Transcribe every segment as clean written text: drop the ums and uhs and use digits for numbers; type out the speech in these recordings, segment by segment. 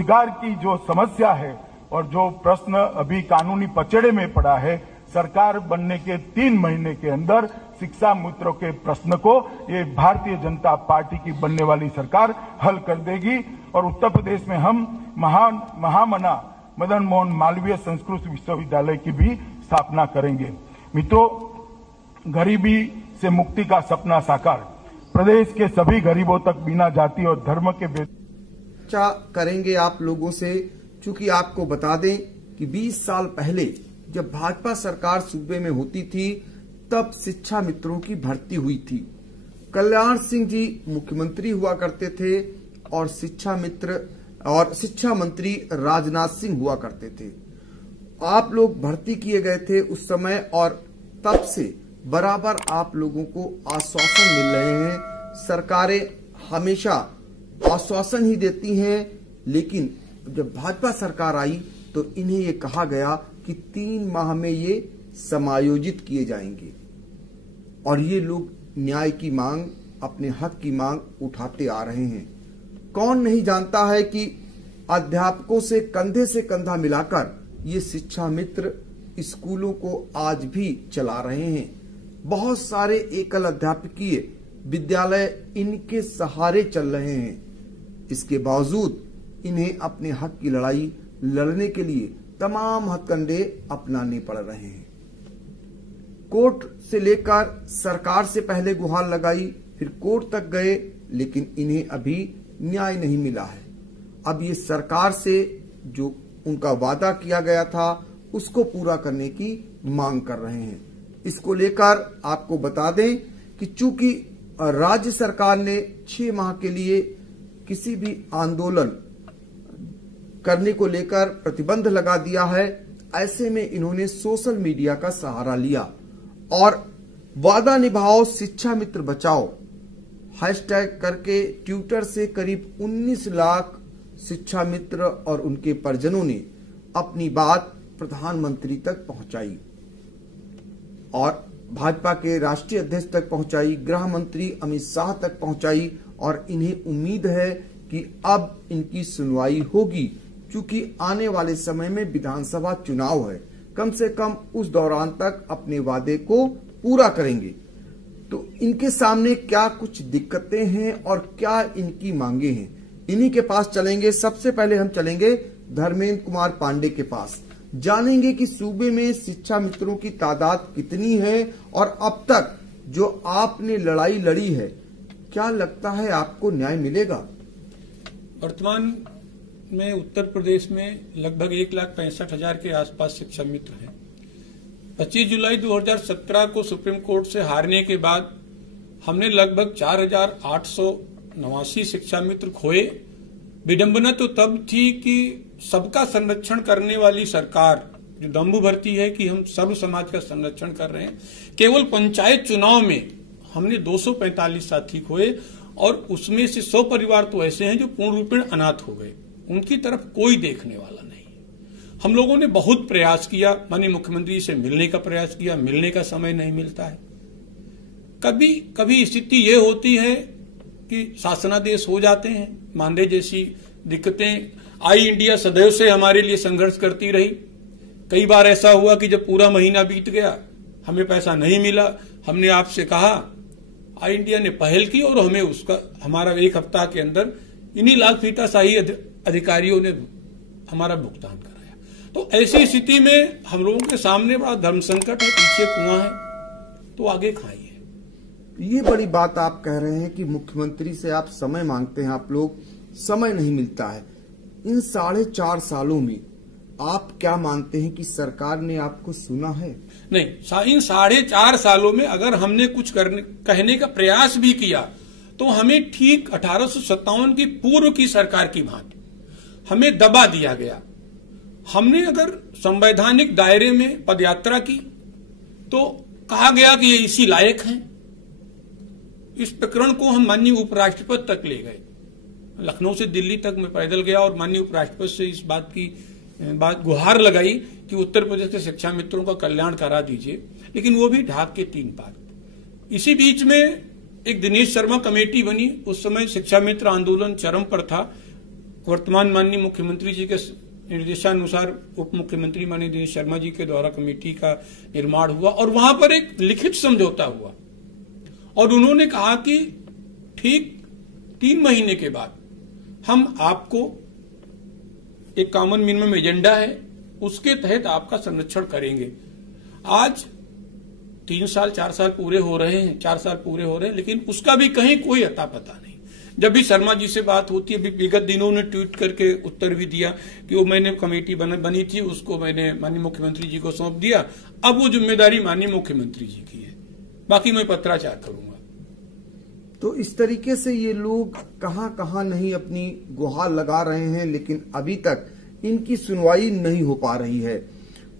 रोजगार की जो समस्या है और जो प्रश्न अभी कानूनी पचड़े में पड़ा है, सरकार बनने के 3 महीने के अंदर शिक्षा मित्रों के प्रश्न को ये भारतीय जनता पार्टी की बनने वाली सरकार हल कर देगी। और उत्तर प्रदेश में हम महामना मदन मोहन मालवीय संस्कृत विश्वविद्यालय की भी स्थापना करेंगे। मित्रों, गरीबी से मुक्ति का सपना साकार, प्रदेश के सभी गरीबों तक बिना जाति और धर्म के चर्चा करेंगे आप लोगों से। चूंकि आपको बता दें कि 20 साल पहले जब भाजपा सरकार सूबे में होती थी तब शिक्षा मित्रों की भर्ती हुई थी। कल्याण सिंह जी मुख्यमंत्री हुआ करते थे और शिक्षा मंत्री राजनाथ सिंह हुआ करते थे। आप लोग भर्ती किए गए थे उस समय और तब से बराबर आप लोगों को आश्वासन मिल रहे हैं। सरकारें हमेशा आश्वासन ही देती हैं, लेकिन जब भाजपा सरकार आई तो इन्हें ये कहा गया कि 3 माह में ये समायोजित किए जाएंगे और ये लोग न्याय की मांग, अपने हक की मांग उठाते आ रहे हैं। कौन नहीं जानता है कि अध्यापकों से कंधा मिलाकर ये शिक्षा मित्र स्कूलों को आज भी चला रहे हैं। बहुत सारे एकल अध्यापकीय विद्यालय इनके सहारे चल रहे हैं। इसके बावजूद इन्हें अपने हक की लड़ाई लड़ने के लिए तमाम हथकंडे अपनाने पड़ रहे हैं। कोर्ट से लेकर सरकार से पहले गुहार लगाई, फिर कोर्ट तक गए, लेकिन इन्हें अभी न्याय नहीं मिला है। अब ये सरकार से जो उनका वादा किया गया था उसको पूरा करने की मांग कर रहे हैं। इसको लेकर आपको बता दें कि चूंकि राज्य सरकार ने 6 माह के लिए किसी भी आंदोलन करने को लेकर प्रतिबंध लगा दिया है, ऐसे में इन्होंने सोशल मीडिया का सहारा लिया और वादा निभाओ शिक्षा मित्र बचाओ हैशटैग करके ट्विटर से करीब 19 लाख शिक्षा मित्र और उनके परिजनों ने अपनी बात प्रधानमंत्री तक पहुंचाई और भाजपा के राष्ट्रीय अध्यक्ष तक पहुंचाई, गृह मंत्री अमित शाह तक पहुंचाई और इन्हें उम्मीद है कि अब इनकी सुनवाई होगी। क्योंकि आने वाले समय में विधानसभा चुनाव है, कम से कम उस दौरान तक अपने वादे को पूरा करेंगे। तो इनके सामने क्या कुछ दिक्कतें हैं और क्या इनकी मांगे हैं, इन्हीं के पास चलेंगे। सबसे पहले हम चलेंगे धर्मेंद्र कुमार पांडे के पास, जानेंगे कि सूबे में शिक्षा मित्रों की तादाद कितनी है और अब तक जो आपने लड़ाई लड़ी है, क्या लगता है आपको न्याय मिलेगा? वर्तमान में उत्तर प्रदेश में लगभग 1,65,000 के आसपास शिक्षा मित्र हैं। 25 जुलाई 2017 को सुप्रीम कोर्ट से हारने के बाद हमने लगभग 4,889 शिक्षा मित्र खोए। विडंबना तो तब थी कि सबका संरक्षण करने वाली सरकार जो दम्भू भरती है कि हम सर्व समाज का संरक्षण कर रहे हैं, केवल पंचायत चुनाव में हमने 245 साथी खोए और उसमें से 100 परिवार तो ऐसे हैं जो पूर्ण रूपेण अनाथ हो गए। उनकी तरफ कोई देखने वाला नहीं। हम लोगों ने बहुत प्रयास किया, माननीय मुख्यमंत्री से मिलने का प्रयास किया, मिलने का समय नहीं मिलता है। कभी कभी स्थिति ये होती है कि शासनादेश हो जाते हैं, मानदेय जैसी दिक्कतें आई। इंडिया सदैव से हमारे लिए संघर्ष करती रही। कई बार ऐसा हुआ कि जब पूरा महीना बीत गया, हमें पैसा नहीं मिला, हमने आपसे कहा, आई इंडिया ने पहल की और हमें उसका हमारा 1 हफ्ता के अंदर इन्हीं लाल फीताशाही अधिकारियों ने हमारा भुगतान कराया। तो ऐसी स्थिति में हम लोगों के सामने बड़ा धर्म संकट है, पीछे कुआं है, तो आगे खाइए। ये बड़ी बात आप कह रहे हैं कि मुख्यमंत्री से आप समय मांगते हैं, आप लोग समय नहीं मिलता है। इन 4.5 सालों में आप क्या मानते हैं कि सरकार ने आपको सुना है? नहीं, इन 4.5 सालों में अगर हमने कुछ कहने का प्रयास भी किया तो हमें ठीक 1857 की पूर्व की सरकार की भांति हमें दबा दिया गया। हमने अगर संवैधानिक दायरे में पदयात्रा की तो कहा गया कि ये इसी लायक हैं। इस प्रकरण को हम माननीय उपराष्ट्रपति तक ले गए। लखनऊ से दिल्ली तक मैं पैदल गया और माननीय उपराष्ट्रपति से इस बात गुहार लगाई कि उत्तर प्रदेश के शिक्षा मित्रों का कल्याण करा दीजिए, लेकिन वो भी ढाक के 3 पार। इसी बीच में एक दिनेश शर्मा कमेटी बनी। उस समय शिक्षा मित्र आंदोलन चरम पर था। वर्तमान माननीय मुख्यमंत्री जी के निर्देशानुसार उप मुख्यमंत्री माननीय दिनेश शर्मा जी के द्वारा कमेटी का निर्माण हुआ और वहां पर एक लिखित समझौता हुआ और उन्होंने कहा कि ठीक 3 महीने के बाद हम आपको एक कॉमन मिनिमम एजेंडा है उसके तहत आपका संरक्षण करेंगे। आज 3 साल 4 साल पूरे हो रहे हैं, 4 साल पूरे हो रहे हैं, लेकिन उसका भी कहीं कोई अता पता नहीं। जब भी शर्मा जी से बात होती है, विगत दिनों ने ट्वीट करके उत्तर भी दिया कि वो मैंने कमेटी बनी थी, उसको मैंने माननीय मुख्यमंत्री जी को सौंप दिया, अब वो जिम्मेदारी माननीय मुख्यमंत्री जी की है, बाकी मैं पत्राचार करूंगा। तो इस तरीके से ये लोग कहां नहीं अपनी गुहार लगा रहे हैं, लेकिन अभी तक इनकी सुनवाई नहीं हो पा रही है।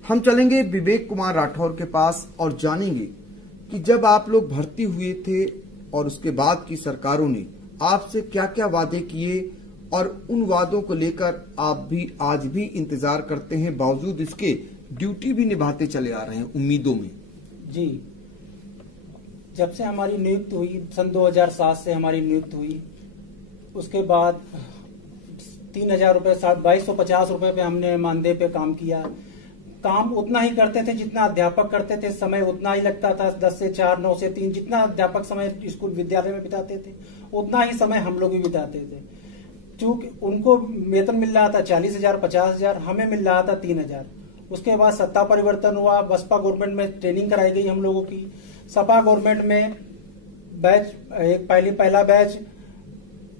हम चलेंगे विवेक कुमार राठौर के पास और जानेंगे कि जब आप लोग भर्ती हुए थे और उसके बाद की सरकारों ने आपसे क्या क्या वादे किए और उन वादों को लेकर आप भी आज भी इंतजार करते हैं, बावजूद इसके ड्यूटी भी निभाते चले आ रहे हैं उम्मीदों में। जी, जब से हमारी नियुक्ति हुई, सन 2007 से हमारी नियुक्ति हुई, उसके बाद 3000 रुपये 2250 रुपये पे हमने मानदेय पे काम किया। काम उतना ही करते थे जितना अध्यापक करते थे, समय उतना ही लगता था, 10 से 4 9 से 3 जितना अध्यापक समय स्कूल विद्यालय में बिताते थे उतना ही समय हम लोग भी बिताते थे। चूंकि उनको वेतन मिल रहा था 40,000 50,000, हमें मिल रहा था 3,000। उसके बाद सत्ता परिवर्तन हुआ, बसपा गवर्नमेंट में ट्रेनिंग कराई गई हम लोगों की। सपा गवर्नमेंट में बैच पहला बैच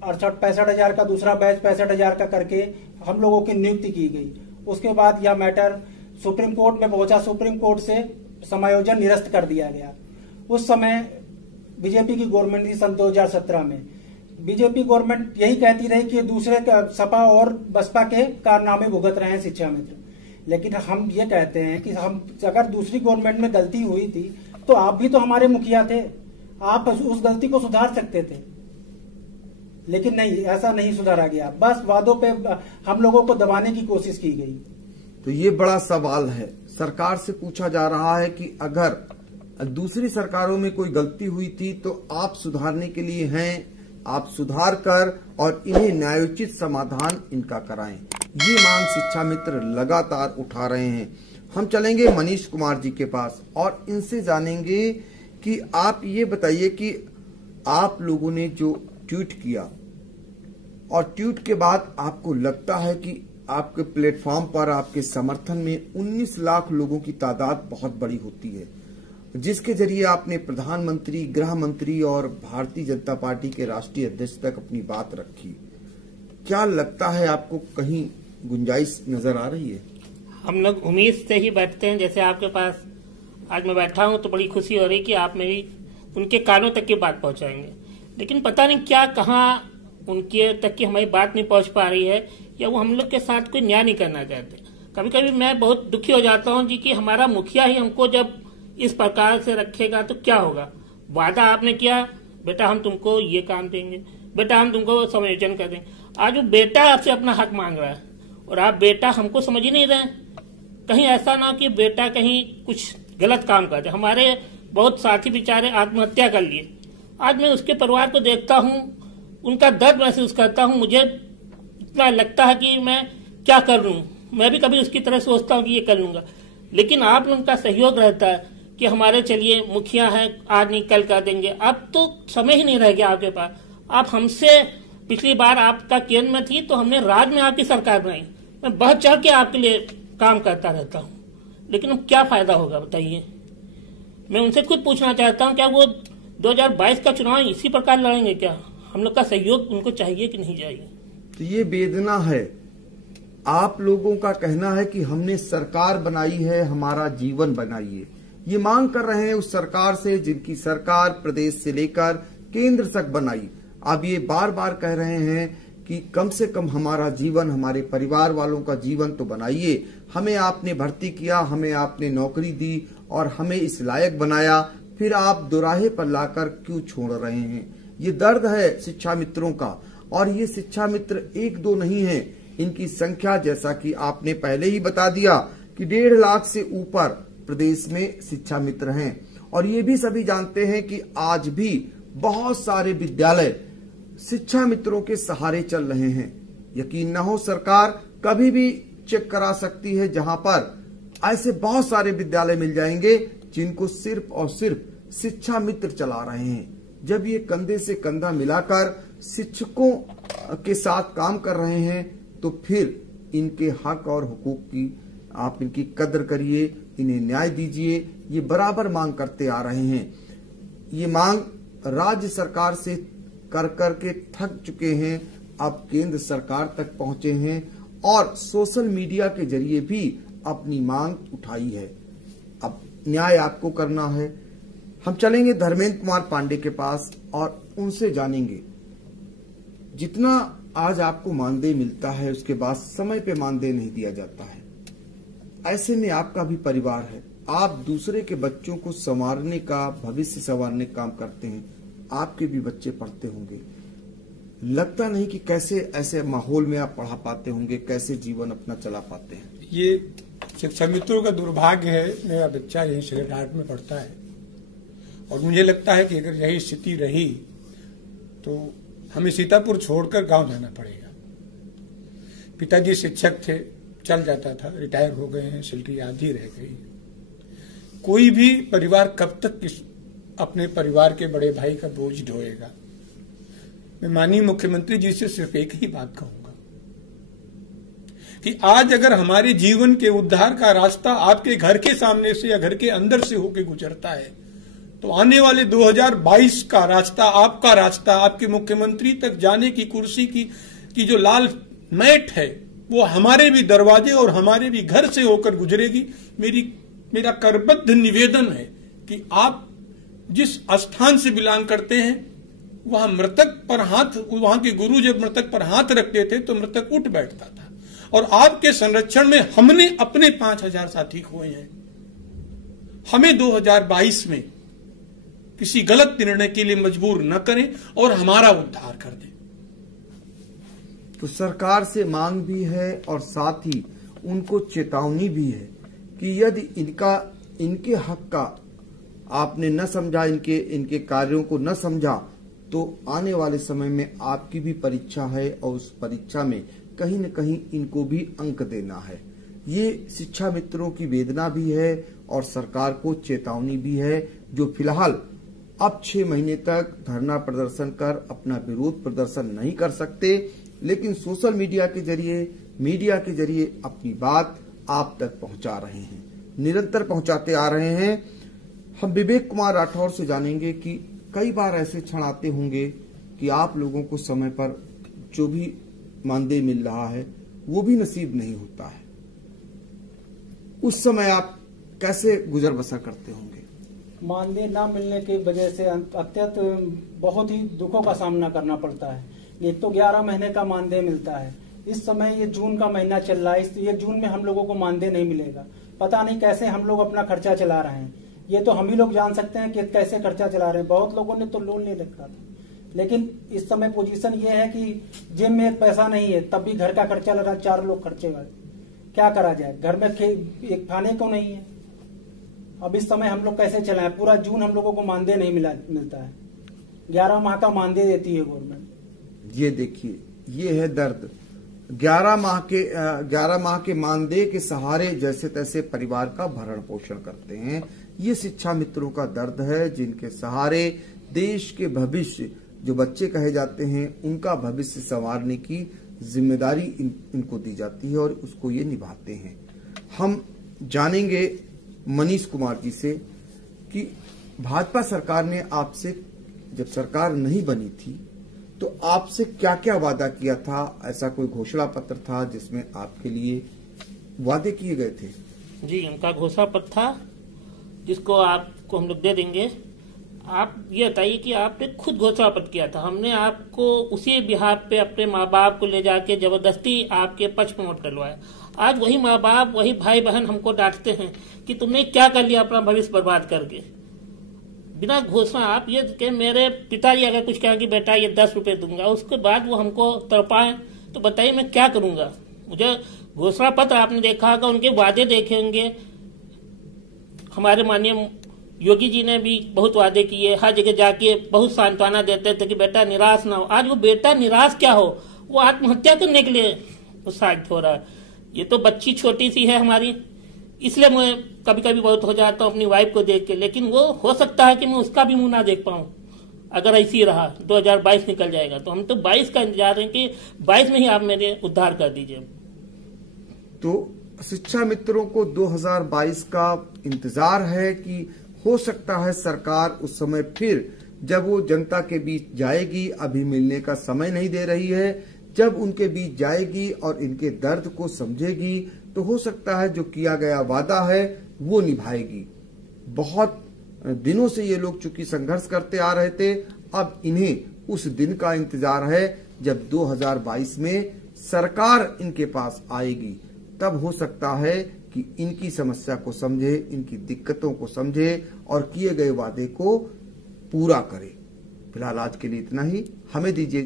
65,000 का, दूसरा बैच 65,000 का करके हम लोगों की नियुक्ति की गई। उसके बाद यह मैटर सुप्रीम कोर्ट में पहुंचा, सुप्रीम कोर्ट से समायोजन निरस्त कर दिया गया। उस समय बीजेपी की गवर्नमेंट थी सन 2017 में। बीजेपी गवर्नमेंट यही कहती रही कि दूसरे सपा और बसपा के कारनामे भुगत रहे हैं शिक्षा मित्र, लेकिन हम ये कहते हैं कि हम अगर दूसरी गवर्नमेंट में गलती हुई थी तो आप भी तो हमारे मुखिया थे, आप उस गलती को सुधार सकते थे, लेकिन नहीं, ऐसा नहीं सुधारा गया। बस वादों पे हम लोगों को दबाने की कोशिश की गई। तो ये बड़ा सवाल है, सरकार से पूछा जा रहा है कि अगर दूसरी सरकारों में कोई गलती हुई थी तो आप सुधारने के लिए हैं, आप सुधार कर और इन्हें न्यायोचित समाधान इनका कराएं। ये मांग शिक्षा मित्र लगातार उठा रहे हैं। हम चलेंगे मनीष कुमार जी के पास और इनसे जानेंगे कि आप ये बताइए कि आप लोगों ने जो ट्वीट किया और ट्वीट के बाद आपको लगता है कि आपके प्लेटफॉर्म पर आपके समर्थन में 19 लाख लोगों की तादाद बहुत बड़ी होती है, जिसके जरिए आपने प्रधानमंत्री, गृह मंत्री और भारतीय जनता पार्टी के राष्ट्रीय अध्यक्ष तक अपनी बात रखी। क्या लगता है आपको कहीं गुंजाइश नजर आ रही है? हम लोग उम्मीद से ही बैठते हैं, जैसे आपके पास आज मैं बैठा हूं तो बड़ी खुशी हो रही कि आप मेरी उनके कानों तक की बात पहुंचाएंगे, लेकिन पता नहीं क्या कहाँ उनके तक की हमारी बात नहीं पहुंच पा रही है, या वो हम लोग के साथ कोई न्याय नहीं करना चाहते। कभी कभी मैं बहुत दुखी हो जाता हूं जी कि हमारा मुखिया ही हमको जब इस प्रकार से रखेगा तो क्या होगा। वादा आपने किया, बेटा हम तुमको ये काम देंगे, बेटा हम तुमको समायोजन कर देंगे। आज वो बेटा आपसे अपना हक मांग रहा है और आप बेटा हमको समझ ही नहीं रहे। कहीं ऐसा ना कि बेटा कहीं कुछ गलत काम कर दे। हमारे बहुत साथी बेचारे आत्महत्या कर लिए। आज मैं उसके परिवार को देखता हूँ, उनका दर्द महसूस करता हूँ, मुझे इतना लगता है कि मैं क्या कर लूँ। मैं भी कभी उसकी तरह सोचता हूँ कि ये कर लूंगा, लेकिन आप लोगों का सहयोग रहता है कि हमारे चलिए मुखिया है, आज नहीं कल कर देंगे। अब तो समय ही नहीं रह गया आपके पास। आप हमसे पिछली बार आपका केंद्र में थी तो हमने राज्य में आपकी सरकार बनाई। मैं बहुत चढ़ के आपके लिए काम करता रहता हूँ, लेकिन अब क्या फायदा होगा बताइए। मैं उनसे खुद पूछना चाहता हूँ, क्या वो 2022 का चुनाव इसी प्रकार लड़ेंगे? क्या हम लोग का सहयोग उनको चाहिए कि नहीं चाहिए? तो ये वेदना है। आप लोगों का कहना है कि हमने सरकार बनाई है, हमारा जीवन बनाइए। ये मांग कर रहे हैं उस सरकार से जिनकी सरकार प्रदेश से लेकर केंद्र तक बनाई। अब ये बार बार कह रहे हैं कि कम से कम हमारा जीवन, हमारे परिवार वालों का जीवन तो बनाइए। हमें आपने भर्ती किया, हमें आपने नौकरी दी और हमें इस लायक बनाया, फिर आप दोराहे पर लाकर क्यों छोड़ रहे हैं? ये दर्द है शिक्षा मित्रों का, और ये शिक्षा मित्र 1-2 नहीं है। इनकी संख्या, जैसा कि आपने पहले ही बता दिया, कि 1.5 लाख से ऊपर प्रदेश में शिक्षा मित्र हैं। और ये भी सभी जानते हैं कि आज भी बहुत सारे विद्यालय शिक्षा मित्रों के सहारे चल रहे हैं। यकीन न हो, सरकार कभी भी चेक करा सकती है, जहां पर ऐसे बहुत सारे विद्यालय मिल जाएंगे जिनको सिर्फ और सिर्फ शिक्षा मित्र चला रहे हैं। जब ये कंधे से कंधा मिलाकर शिक्षकों के साथ काम कर रहे हैं तो फिर इनके हक और हुकूक की आप इनकी कदर करिए, इन्हें न्याय दीजिए। ये बराबर मांग करते आ रहे हैं। ये मांग राज्य सरकार से कर करके थक चुके हैं, अब केंद्र सरकार तक पहुंचे हैं और सोशल मीडिया के जरिए भी अपनी मांग उठाई है। अब न्याय आपको करना है। हम चलेंगे धर्मेंद्र कुमार पांडे के पास और उनसे जानेंगे, जितना आज आपको मानदेय मिलता है उसके बाद समय पे मानदेय नहीं दिया जाता है। ऐसे में आपका भी परिवार है, आप दूसरे के बच्चों को संवारने का, भविष्य संवारने का काम करते हैं, आपके भी बच्चे पढ़ते होंगे। लगता नहीं कि कैसे ऐसे माहौल में आप पढ़ा पाते होंगे, कैसे जीवन अपना चला पाते हैं। ये शिक्षा मित्रों का दुर्भाग्य है। मेरा बच्चा यही सेक्रेट हार्ट में पढ़ता है और मुझे लगता है कि अगर यही स्थिति रही तो हमें सीतापुर छोड़कर गांव जाना पड़ेगा। पिताजी शिक्षक थे, चल जाता था, रिटायर हो गए हैं, सैलरी आधी रह गई। कोई भी परिवार कब तक अपने परिवार के बड़े भाई का बोझ ढोएगा। मैं माननीय मुख्यमंत्री जी से सिर्फ एक ही बात कहूंगा कि आज अगर हमारे जीवन के उद्धार का रास्ता आपके घर के सामने से या घर के अंदर से होकर गुजरता है तो आने वाले 2022 का रास्ता, आपका रास्ता, आपके मुख्यमंत्री तक जाने की कुर्सी की जो लाल मैट है वो हमारे भी दरवाजे और हमारे भी घर से होकर गुजरेगी। मेरा करबद्ध निवेदन है कि आप जिस स्थान से बिलोंग करते हैं वहां मृतक पर हाथ, वहां के गुरु जब मृतक पर हाथ रखते थे तो मृतक उठ बैठता था। और आपके संरक्षण में हमने अपने 5000 साथी खोए हैं। हमें 2022 में किसी गलत निर्णय के लिए मजबूर न करें और हमारा उद्धार कर दें। तो सरकार से मांग भी है और साथ ही उनको चेतावनी भी है कि यदि इनके हक का आपने न समझा, इनके कार्यों को न समझा तो आने वाले समय में आपकी भी परीक्षा है और उस परीक्षा में कहीं न कहीं इनको भी अंक देना है। ये शिक्षा मित्रों की वेदना भी है और सरकार को चेतावनी भी है, जो फिलहाल अब 6 महीने तक धरना प्रदर्शन कर अपना विरोध प्रदर्शन नहीं कर सकते, लेकिन सोशल मीडिया के जरिए अपनी बात आप तक पहुंचा रहे हैं, निरंतर पहुंचाते आ रहे हैं। हम विवेक कुमार राठौर से जानेंगे कि कई बार ऐसे क्षण आते होंगे कि आप लोगों को समय पर जो भी मानदेय मिल रहा है वो भी नसीब नहीं होता है। उस समय आप कैसे गुजर बसर करते होंगे? मानदेय न मिलने की वजह से अत्यंत बहुत ही दुखों का सामना करना पड़ता है। एक तो 11 महीने का मानदेय मिलता है। इस समय ये जून का महीना चल रहा है, ये जून में हम लोगों को मानदेय नहीं मिलेगा। पता नहीं कैसे हम लोग अपना खर्चा चला रहे हैं। ये तो हम ही लोग जान सकते हैं कि कैसे खर्चा चला रहे हैं। बहुत लोगों ने तो लोन ले रखा था, लेकिन इस समय पोजीशन ये है कि जेब में एक पैसा नहीं है, तब भी घर का खर्चा लगा, 4 लोग खर्चे वाले, क्या करा जाए? घर में एक खाने को नहीं है। अब इस समय हम लोग कैसे चलाएं? पूरा जून हम लोगों को मानदेय नहीं मिलता है। 11 माह का मानदेय देती है गवर्नमेंट। ये देखिए, ये है दर्द। 11 माह के मानदेय के सहारे जैसे तैसे परिवार का भरण पोषण करते हैं। ये शिक्षा मित्रों का दर्द है, जिनके सहारे देश के भविष्य, जो बच्चे कहे जाते हैं, उनका भविष्य संवारने की जिम्मेदारी इनको दी जाती है और उसको ये निभाते हैं। हम जानेंगे मनीष कुमार जी से कि भाजपा सरकार ने आपसे, जब सरकार नहीं बनी थी तो आपसे क्या क्या वादा किया था? ऐसा कोई घोषणा पत्र था जिसमें आपके लिए वादे किए गए थे? जी, उनका घोषणा पत्र था जिसको आपको हम लोग दे देंगे। आप ये बताइए कि आपने खुद घोषणा पत्र किया था, हमने आपको उसी बिहार पे अपने माँ बाप को ले जाके जबरदस्ती आपके पक्ष में वोट डलवाया। आज वही माँ बाप, वही भाई बहन हमको डांटते हैं कि तुमने क्या कर लिया अपना भविष्य बर्बाद करके। बिना घोषणा आप ये कि मेरे पिताजी अगर कुछ कहें कि बेटा ये 10 रुपए दूंगा, उसके बाद वो हमको तड़पाएं, तो बताइए मैं क्या करूंगा? मुझे घोषणा पत्र आपने देखा होगा, उनके वादे देखे होंगे। हमारे माननीय योगी जी ने भी बहुत वादे किए, हर जगह जाके बहुत सांत्वना देते थे कि बेटा निराश ना हो। आज वो बेटा निराश क्या हो, वो आत्महत्या करने के लिए उत्साहित हो रहा है। ये तो बच्ची छोटी सी है हमारी, इसलिए मैं कभी कभी बहुत हो जाता हूँ अपनी वाइफ को देख के, लेकिन वो हो सकता है कि मैं उसका भी मुंह ना देख पाऊं अगर ऐसी रहा। 2022 निकल जाएगा तो हम तो 22 का इंतजार है कि 22 में ही आप मेरे उद्धार कर दीजिए। तो शिक्षा मित्रों को 2022 का इंतजार है कि हो सकता है सरकार उस समय फिर जब वो जनता के बीच जाएगी, अभी मिलने का समय नहीं दे रही है, जब उनके बीच जाएगी और इनके दर्द को समझेगी तो हो सकता है जो किया गया वादा है वो निभाएगी। बहुत दिनों से ये लोग चूंकि संघर्ष करते आ रहे थे, अब इन्हें उस दिन का इंतजार है जब 2022 में सरकार इनके पास आएगी। तब हो सकता है कि इनकी समस्या को समझे, इनकी दिक्कतों को समझे और किए गए वादे को पूरा करे। फिलहाल आज के लिए इतना ही, हमें दीजिए